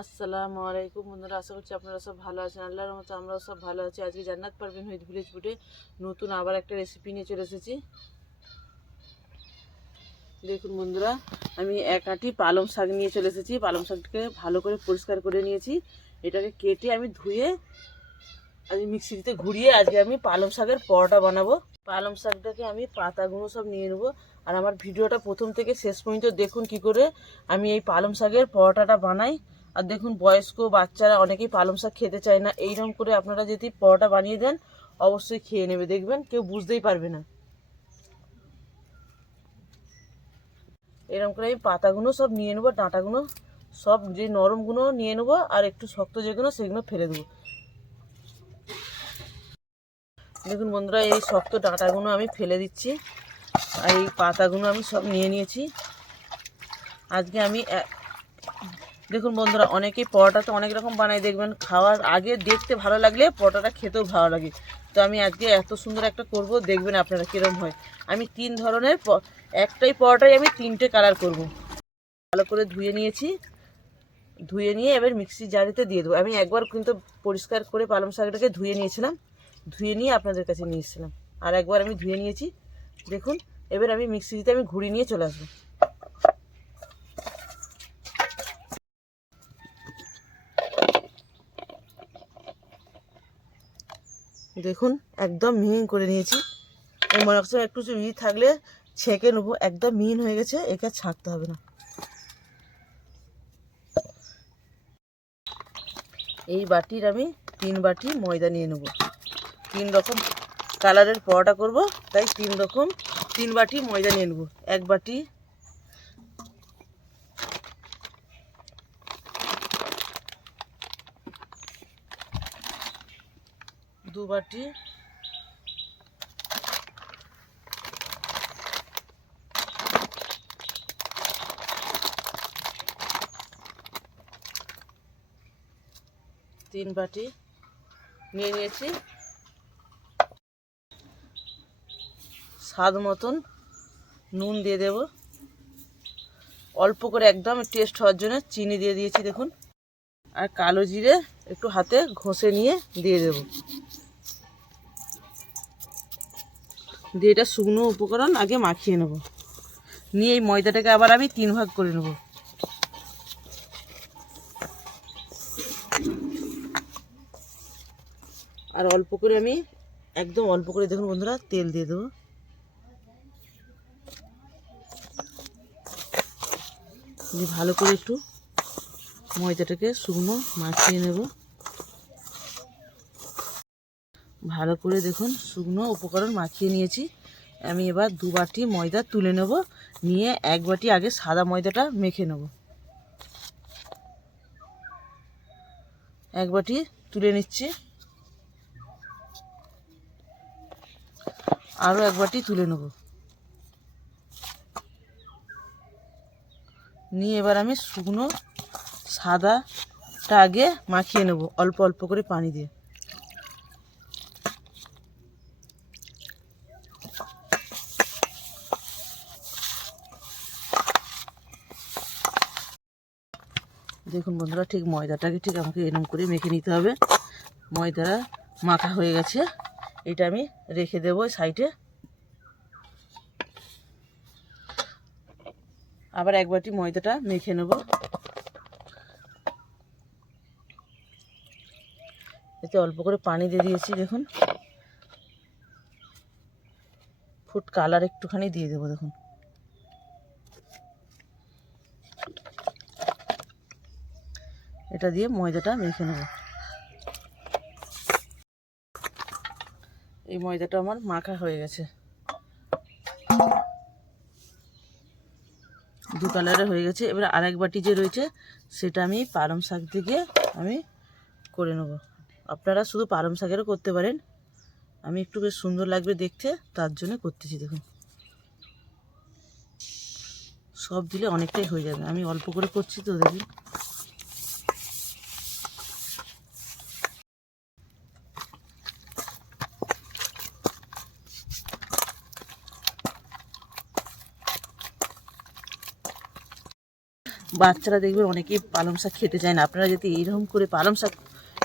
আসসালামু আলাইকুম বন্ধুরা, আশা করছি আপনারা সব ভালো আছেন। আল্লাহর মতো আমরাও সব ভালো আছি। আজকে জান্নাত পারবেন হইদ ভিলেজ ফুটে নতুন আবার একটা রেসিপি নিয়ে চলে এসেছি। দেখুন বন্ধুরা, আমি এক আঁটি পালং শাক নিয়ে চলে এসেছি। পালং শাকটাকে ভালো করে পরিষ্কার করে নিয়েছি। এটাকে কেটে আমি ধুয়ে, আমি মিক্সিতে ঘুরিয়ে আজকে আমি পালং শাকের পরোটা বানাবো। পালং শাকটাকে আমি পাতাগুলো সব নিয়ে নেব। আর আমার ভিডিওটা প্রথম থেকে শেষ পর্যন্ত দেখুন কি করে আমি এই পালং শাকের পরোটাটা বানাই। আর দেখুন, বয়স্ক বাচ্চারা অনেকেই পালং শাক খেতে চায় না। এইরকম করে আপনারা যদি পরোটা বানিয়ে দেন, অবশ্যই খেয়ে নেবে। দেখবেন কেউ বুঝতেই পারবে না। এরকম করে আমি পাতাগুলো সব নিয়ে নেব, ডাঁটাগুলো সব যে নরমগুলো নিয়ে নেব, আর একটু শক্ত যেগুলো সেগুলো ফেলে দেবো। দেখুন বন্ধুরা, এই শক্ত ডাঁটাগুলো আমি ফেলে দিচ্ছি, আর এই পাতাগুলো আমি সব নিয়ে নিয়েছি। আজকে আমি দেখুন বন্ধুরা, অনেকেই পরোটা তো অনেক রকম বানায়, দেখবেন খাওয়ার আগে দেখতে ভালো লাগলে পরোটাটা খেতেও ভালো লাগে। তো আমি আজকে এত সুন্দর একটা করব, দেখবেন আপনারা কীরকম হয়। আমি তিন ধরনের একটাই পরোটাই আমি তিনটে কালার করব। ভালো করে ধুয়ে নিয়েছি, ধুয়ে নিয়ে এবার মিক্সি জারিতে দিয়ে দেবো। আমি একবার কিন্তু পরিষ্কার করে পালং শাকটাকে ধুয়ে নিয়েছিলাম, ধুয়ে নিয়ে আপনাদের কাছে নিয়ে এসেছিলাম। আর একবার আমি ধুয়ে নিয়েছি, দেখুন, এবার আমি মিক্সিতে আমি ঘুরিয়ে নিয়ে চলে আসব। দেখুন, একদম মিহিন করে নিয়েছি। মনে হচ্ছে একটু ই থাকলে ছেঁকে নেব। একদম মিহিন হয়ে গেছে, একে ছাঁকতে হবে না। এই বাটির আমি তিন বাটি ময়দা নিয়ে নেব। তিন রকম কালারের পরোটা করব, তাই তিন রকম তিন বাটি ময়দা নিয়ে নেব। এক বাটি দু বাটি তিন বাটি নিয়ে নিয়েছি। স্বাদ মতন নুন দিয়ে দেব। অল্প করে একদম টেস্ট হওয়ার জন্য চিনি দিয়ে দিয়েছি, দেখুন। আর কালো জিরে একটু হাতে ঘষে নিয়ে দিয়ে দেব। দিয়ে এটা শুকনো উপকরণ আগে মাখিয়ে নেব। নিয়ে এই ময়দাটাকে আবার আমি তিন ভাগ করে নেব। আর অল্প করে আমি একদম অল্প করে দেখুন বন্ধুরা, তেল দিয়ে দেবো। ভালো করে একটু ময়দাটাকে শুকনো মাখিয়ে নেব। ভালো করে দেখুন, শুকনো উপকরণ মাখিয়ে নিয়েছি। আমি এবার দু বাটি ময়দা তুলে নেব, নিয়ে এক বাটি আগে সাদা ময়দাটা মেখে নেব। এক বাটি তুলে নিচ্ছি। আরও এক বাটি তুলে নেব। নিয়ে এবার আমি শুকনো সাদাটা আগে মাখিয়ে নেব, অল্প অল্প করে পানি দিয়ে। দেখুন বন্ধুরা, ঠিক ময়দাটাকে ঠিক আমাকে এরম করে মেখে নিতে হবে। ময়দাটা মাখা হয়ে গেছে। এটা আমি রেখে দেবো সাইডে। আবার এক বাটি ময়দাটা মেখে নেব। এতে অল্প করে পানি দিয়ে দিয়েছি, দেখুন। ফুড কালার একটুখানি দিয়ে দেবো, দেখুন। এটা দিয়ে ময়দাটা মেখে নেব। এই ময়দাটা আমার মাখা হয়ে গেছে। দু কালারে হয়ে গেছে। এবার আরেক বাটি যে রয়েছে, সেটা আমি পালং শাক থেকে আমি করে নেব। আপনারা শুধু পালং শাকেরও করতে পারেন। আমি একটু বেশ সুন্দর লাগবে দেখতে, তার জন্য করতেছি, দেখুন। সব দিলে অনেকটাই হয়ে যাবে। আমি অল্প করে করছি তো, দেখুন। বাচ্চারা দেখবেন অনেকেই পালং শাক খেতে চায় না। আপনারা যদি এইরকম করে পালং শাক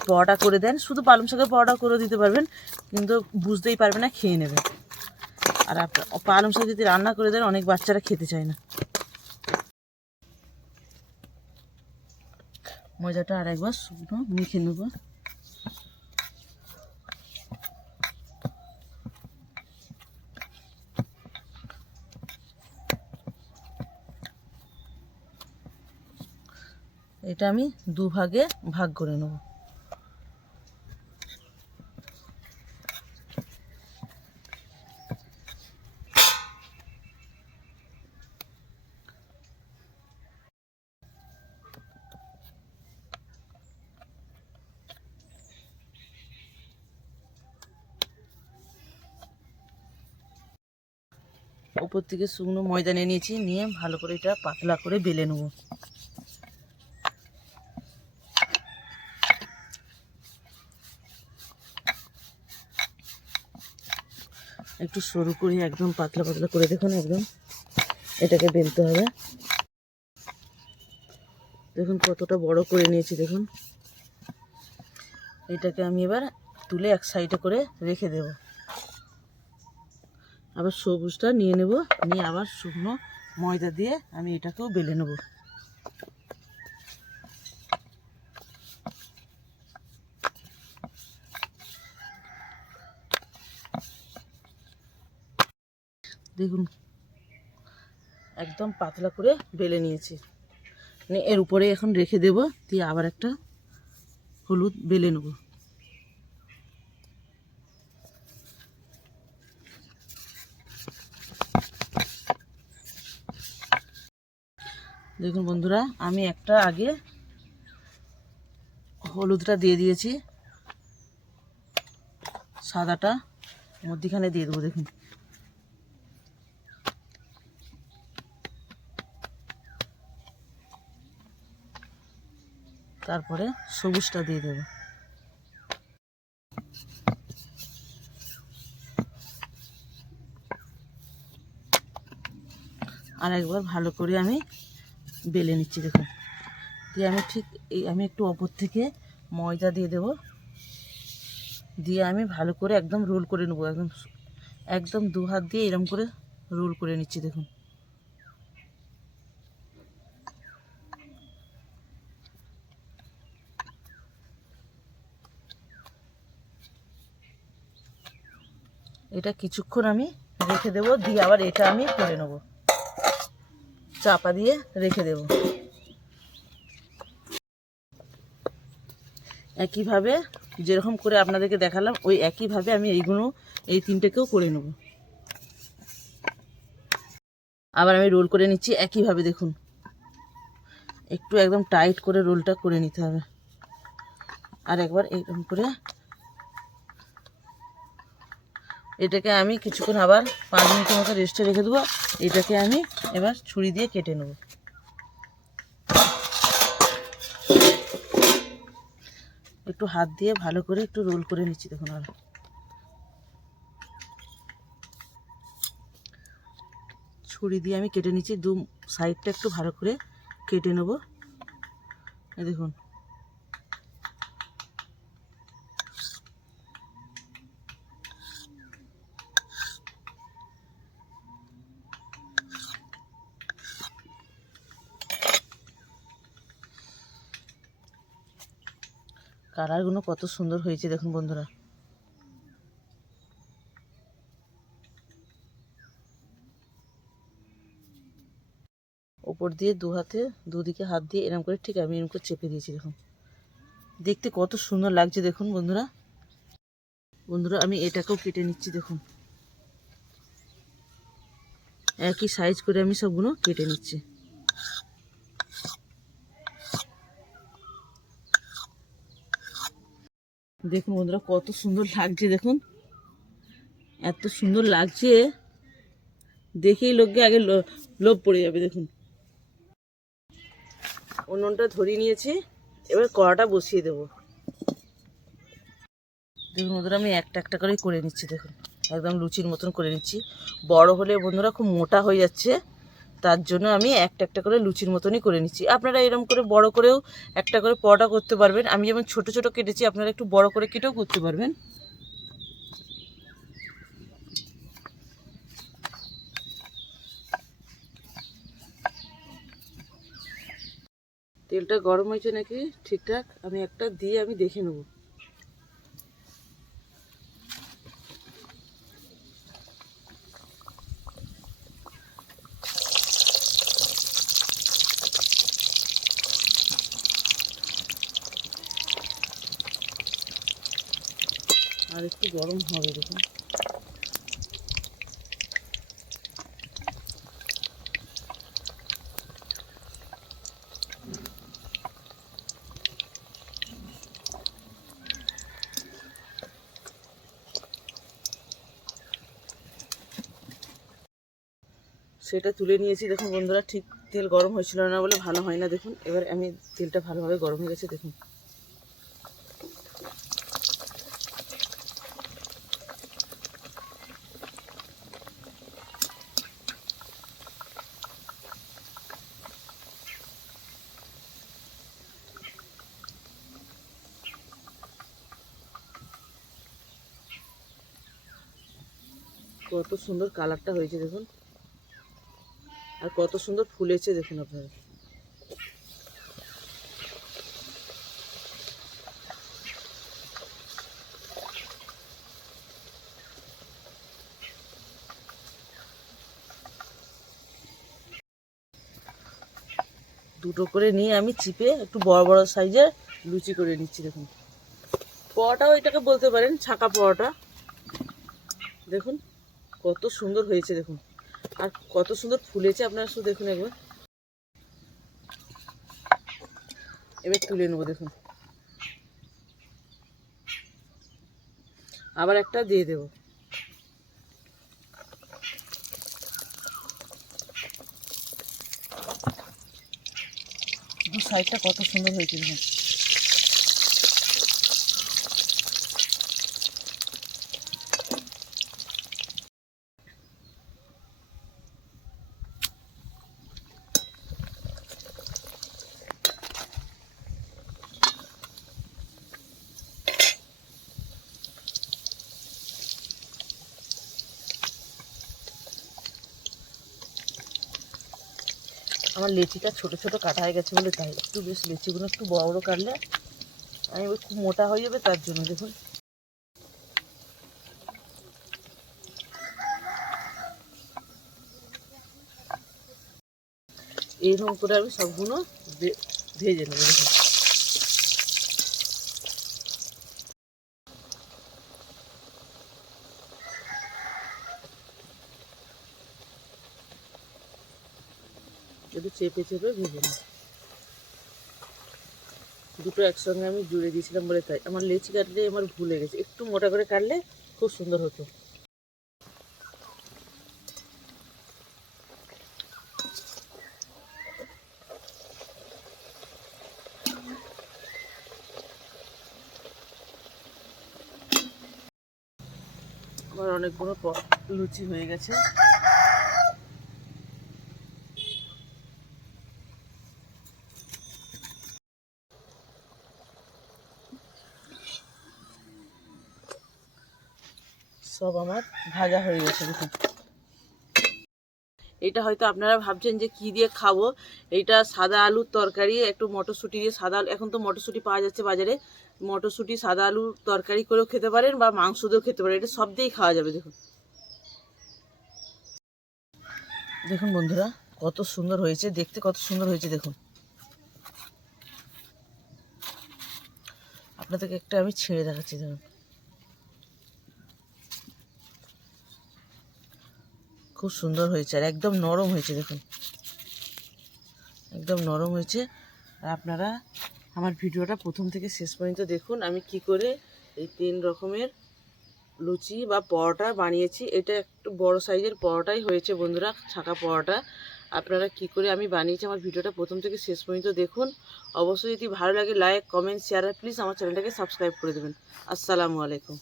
পরোটা করে দেন, শুধু পালং শাকের পরোটা করে দিতে পারবেন, কিন্তু বুঝতেই পারবে না, খেয়ে নেবে আর আপনার পালং শাক যদি রান্না করে দেন, অনেক বাচ্চারা খেতে চায় না। মজাটা আর একবার শুকনো, মেখে নেব। এটা আমি দুভাগে ভাগ করে নেব। উপর থেকে শুকনো ময়দা নিয়ে নিয়েছি, নিয়ে ভালো করে এটা পাতলা করে বেলে নেব। একটু সরু করে, একদম পাতলা পাতলা করে দেখুন একদম। এটাকে বেলতে হবে। দেখুন কতটা বড় করে নিয়েছি, দেখুন। এটাকে আমি এবার তুলে এক সাইডে করে রেখে দেব। আবার সবুজটা নিয়ে নেব, নিয়ে আবার শুকনো ময়দা দিয়ে আমি এটাকেও বেলে নেব। দেখুন, একদম পাতলা করে বেলে নিয়েছি। মানে এর উপরে এখন রেখে দেব, দিয়ে আবার একটা হলুদ বেলে নেব। দেখুন বন্ধুরা, আমি একটা আগে হলুদটা দিয়ে দিয়েছি, সাদাটা মধ্যিখানে দিয়ে দেবো, দেখুন। তারপরে সবুজটা দিয়ে দেবো। আর একবার ভালো করে আমি বেলে নিচ্ছি দেখুন দিয়ে আমি ঠিক এই, আমি একটু ওপর থেকে ময়দা দিয়ে দেব। দিয়ে আমি ভালো করে একদম রোল করে নেব, একদম একদম দু হাত দিয়ে এরম করে রোল করে নিচ্ছি, দেখুন। এটা কিছুক্ষণ আমি রেখে দেবো, দিয়ে আবার এটা আমি করে নেব। চাপা দিয়ে রেখে দেব। একইভাবে যেরকম করে আপনাদেরকে দেখালাম, ওই একইভাবে আমি এইগুলো, এই তিনটেকেও করে নেব। আবার আমি রোল করে নিচ্ছি, একইভাবে দেখুন। একটু একদম টাইট করে রোলটা করে নিতে হবে। আর একবার এরকম করে এটাকে আমি কিছুক্ষণ আবার পাঁচ মিনিটের মতো রেস্টে রেখে দেবো। এটাকে আমি এবার ছুরি দিয়ে কেটে নেব। একটু হাত দিয়ে ভালো করে একটু রোল করে নিচ্ছি, দেখুন আর। ছুরি দিয়ে আমি কেটে নিচ্ছি, দু সাইডটা একটু ভালো করে কেটে নেব। দেখুন। কালারগুলো কত সুন্দর হয়েছে দেখুন বন্ধুরা। ওপর দিয়ে দু হাতে দুদিকে হাত দিয়ে এরকম করে ঠিক আমি এরকম করে চেপে দিয়েছি দেখুন। দেখতে কত সুন্দর লাগছে দেখুন বন্ধুরা। বন্ধুরা, আমি এটাকেও কেটে নিচ্ছি দেখুন। একই সাইজ করে আমি সবগুলো কেটে নিচ্ছি। দেখুন বন্ধুরা, কত সুন্দর লাগছে, দেখুন। এত সুন্দর লাগছে। দেখেই লোককে আগে লোভ পড়ে যাবে, দেখুন। উনুনটা ধরিয়ে নিয়েছি, এবার কড়াটা বসিয়ে দেবো। দেখুন বন্ধুরা, আমি একটা একটা করে করে নিচ্ছি, দেখুন। একদম লুচির মতন করে নিচ্ছি। বড় হলে বন্ধুরা খুব মোটা হয়ে যাচ্ছে। তার জন্য আমি একটা একটা করে লুচির মতনই করে নিচ্ছি। আপনারা এরকম করে বড় করেও একটা করে পরোটা করতে পারবেন। আমি যেমন ছোট ছোট কেটেছি, আপনারা একটু বড় করে কেটেও করতে পারবেন। তেলটা গরম হয়েছে নাকি? ঠিকঠাক। আমি একটা দিয়ে আমি দেখে নেব আর একটু গরম হবে দেখুন সেটা তুলে নিয়েছি, দেখুন বন্ধুরা, ঠিক তেল গরম হয়েছিল না বলে ভালো হয় না, দেখুন। এবার আমি তেলটা ভালোভাবে গরম হয়ে গেছে, দেখুন। কত সুন্দর কালারটা হয়েছে দেখুন। আর কত সুন্দর ফুলেছে দেখুন আপনারা। দুটো করে নিয়ে আমি চিপে একটু বড় বড় সাইজের লুচি করে নিচ্ছি দেখুন। পরোটাও এটাকে বলতে পারেন, ছাকা পরোটা। দেখুন। কত সুন্দর হয়েছে দেখুন। আর কত সুন্দর ফুলেছে আপনারা শুধু দেখুন একবার। এবার তুলে নেব দেখুন। আবার একটা দিয়ে দেব। দু সাইডটা কত সুন্দর হয়েছে দেখুন। আমার লেচিটা ছোট ছোট কাটা হয়ে গেছে বলে তাই একটু বেশ লেচিগুলো একটু বড় বড় কাটলে আমি খুব মোটা হয়ে যাবে তার জন্য, দেখুন। এইরকম করে আমি সবগুলো ভেজে নেব, দেখুন। একটু চেপে চেপে ভেজে নেব দুটো একসঙ্গে আমি জুড়ে দিয়েছিলাম বলে তাই। আমার লেচি কাটলে আমার ভুলে গেছে। একটু মোটা করে কাটলে খুব সুন্দর হতো। আমার অনেকগুলো লুচি হয়ে গেছে সব আমার ভাজা হয়ে গেছে, দেখুন। এটা হয়তো আপনারা ভাবছেন যে কি দিয়ে খাব? এইটা সাদা আলুর তরকারি, একটু মটরশুঁটি দিয়ে সাদা আলু এখন তো মটরশুঁটি পাওয়া যাচ্ছে বাজারে। মটরশুঁটি, সাদা আলুর তরকারি করেও খেতে পারেন বা মাংস দিয়েও খেতে পারেন। এটা সব দিয়েই খাওয়া যাবে, দেখুন। দেখুন বন্ধুরা, কত সুন্দর হয়েছে। দেখতে কত সুন্দর হয়েছে, দেখুন। আপনাদেরকে একটা আমি ছেড়ে দেখাচ্ছি, দেখুন। খুব সুন্দর হয়েছে আর একদম নরম হয়েছে, দেখুন। একদম নরম হয়েছে। আর আপনারা আমার ভিডিওটা প্রথম থেকে শেষ পর্যন্ত দেখুন, আমি কি করে এই তিন রকমের লুচি বা পরোটা বানিয়েছি। এটা একটু বড় সাইজের পরোটাই হয়েছে বন্ধুরা, ছাকা পরোটা। আপনারা কি করে আমি বানিয়েছি আমার ভিডিওটা প্রথম থেকে শেষ পর্যন্ত দেখুন। অবশ্যই যদি ভালো লাগে লাইক কমেন্ট শেয়ার আর প্লিজ আমার চ্যানেলটাকে সাবস্ক্রাইব করে দেবেন। আসসালামু আলাইকুম।